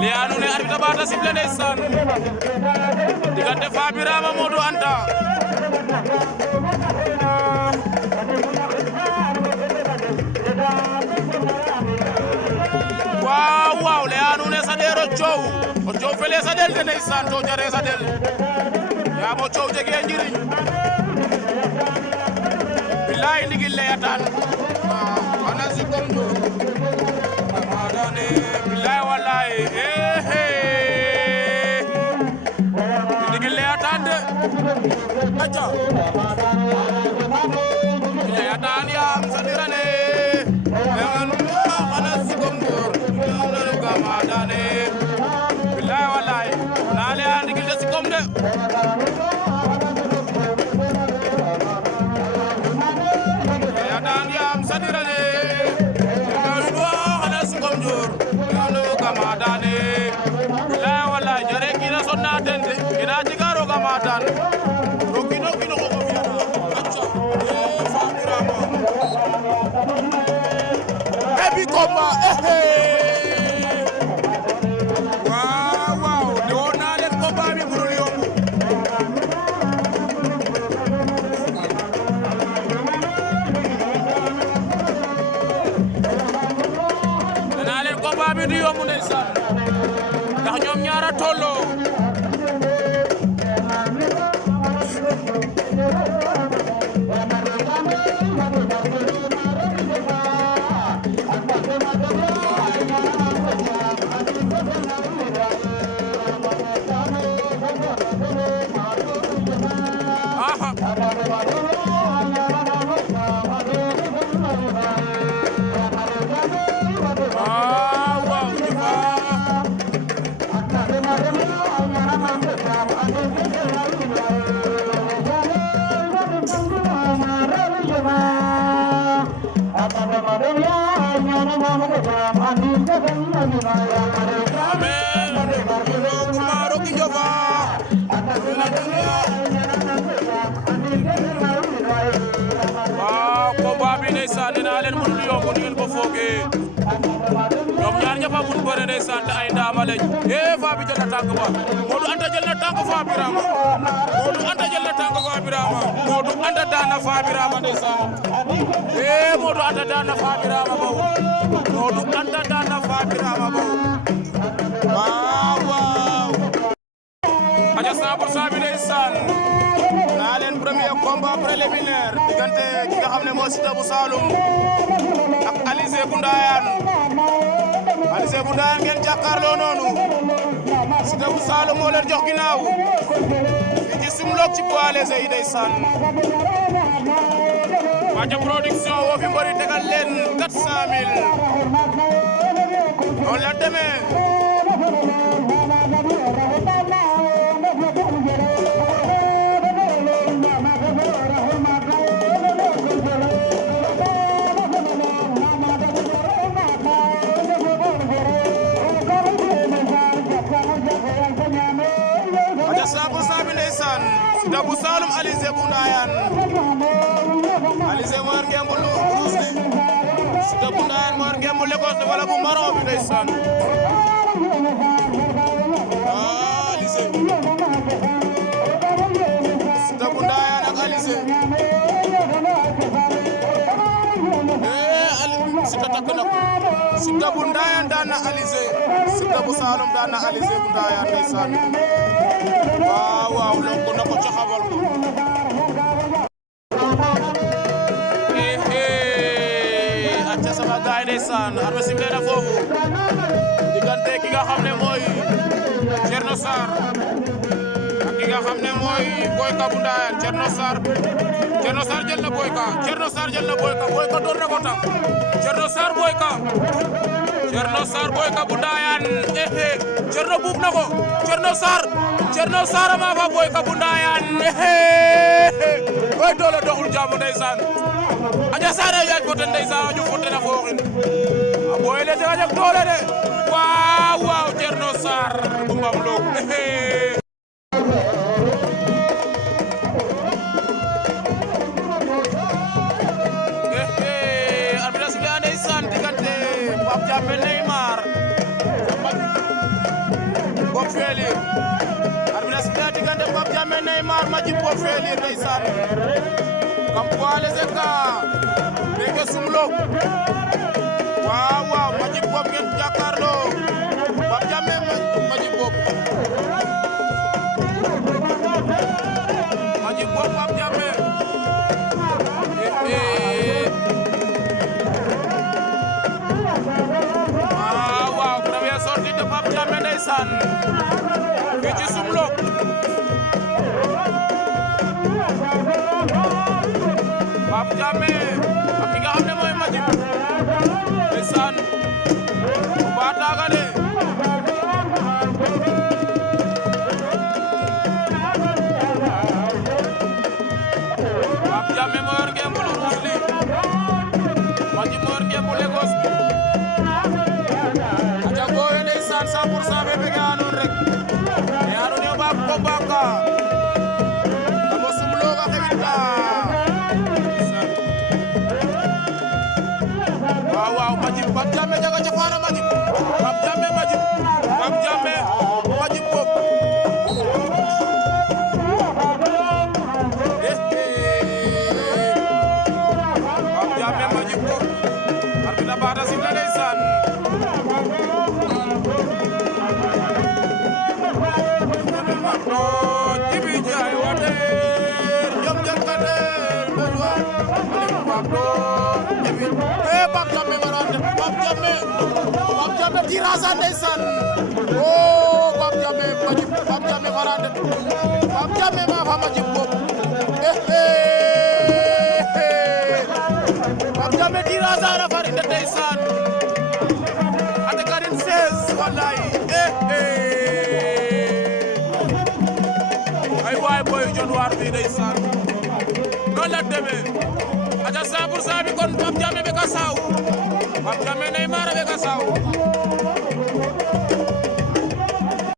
Liyanu ne arbitre bata sifflé ndeysaan diggante Fabirama Modou Anta waaw Liyanu ne saɗero coow o coow fele saɗel de ndeysaan to jare saɗel yaamo coow jege njiriñ billahi ndigil leyatan ana sikom do billahi wallahi ndigil leyatan de aca leyatan yaam saɗirane ana sikom do gamadane billahi wallahi na leya ndigil de sikom de Heavy combat, wow, don't let combat be brilliant. Don't let combat be brilliant, Munesa. Ndax ñoom ñaara tollo. ñoom ñaar ñëpp a mun bëre ndeysaan te ay ndaama lañ Fabi jël na tànk ba Modou Anta jël na tànk Fabirama Modou Anta jël na tànk Fabirama Modou Anta daan na Fabirama ndeysaan Modou Anta daan na Fabirama baw Modou Anta daan na Fabirama baw waaw aja 100% bi ndeysaan naa leen premier combat préliminaire diggante ki nga xam ne moo Siteu bu Saloum ak Alizé bu Ndayane Alizé bu Ndayane ngeen jàkkaarloo noonu Siteu bu Saloum moo leen jox ginnaaw fi ci Sumloog ci poids léger yi ndeysaan Wathia production woo fi mbëri tegal leen 400 000 noonu la demee Siteu bu Saloum Alizé bu Ndayane Alizé moo ngembu lu rouge li Siteu bu Ndayane moo ngembu Lagos wala bu marron bi ndeysaan Alizé Siteu bu Ndayane ak Alizé Siteu takk na ko Siteu bu Ndayane daan na Alizé Siteu bu Saloum daan na Alizé bu Ndayane ndeysaan waaw lonku na ko ca xamal ko acca sama gaay ndeysaan arme sifflé na foofu diggante ki nga xam ne mooy Thierno Sarr ak ki nga xam ne mooy Boyka bu Ndayane Thierno Sarr jël na Boyka Thierno Sarr jël na Boyka Boyka door na ko tam Thierno Sarr Boyka bu Ndayane Thierno buub na ko Thierno Sarr ma fa Boyka bu Ndayane way doole doxul jàmm ndeysaan aja Sarr yaaj fote ndeysaan aju fote na fooxin a boy le te ajak doole de waaw Thierno Sarr bu mbam loog Pape Diampé Neymar Felir arbitre sifflé na diggante Pape Diamé Neymar Madjibou Felir ndeysaan kam poids léger ka meke Soumlok waaw waaw Madjibou ngeen jàkkaarloo Pape Diamé Madjibou Pape Diamé waaw première sortie de Pape Diamé ndeysaan fii ci Soumlok Pape Diamé ak ki nga xam ne mooy Madjibou ndeysaan ba taagale Pape Diamé moo yor ngemb lu muus li Madjibou moo yor ngemb Lagos bi aca goowe ndeysaan 100% fe bege anoon rek e anoon yo baab combat ka kamo Soumlok a xewit ka waaw waaw Madjibou Pape Diamé jaga cofaana Madjibou Pape Diamé Madjibou Pape Diamé Madjibou Pape Diamé Madjibou arbitre baata sifflé ndeysaan Djibi Ndiaye wate jom jangater belwa Pape Diamé warante Pape Diamé tirage ndeysaan oh Pape Diamé Madjibou Pape Diamé warante Pape Diamé ma fa Madjibou Pape Diamé tirage ala farinde ndeysaan ate karin 16 wallahi ay waay boy jon waar bi ndeysaan noonu la demee aca 100% bi kon Pape Diamé be ka saaw Pape Diamé Neymar be ka saaw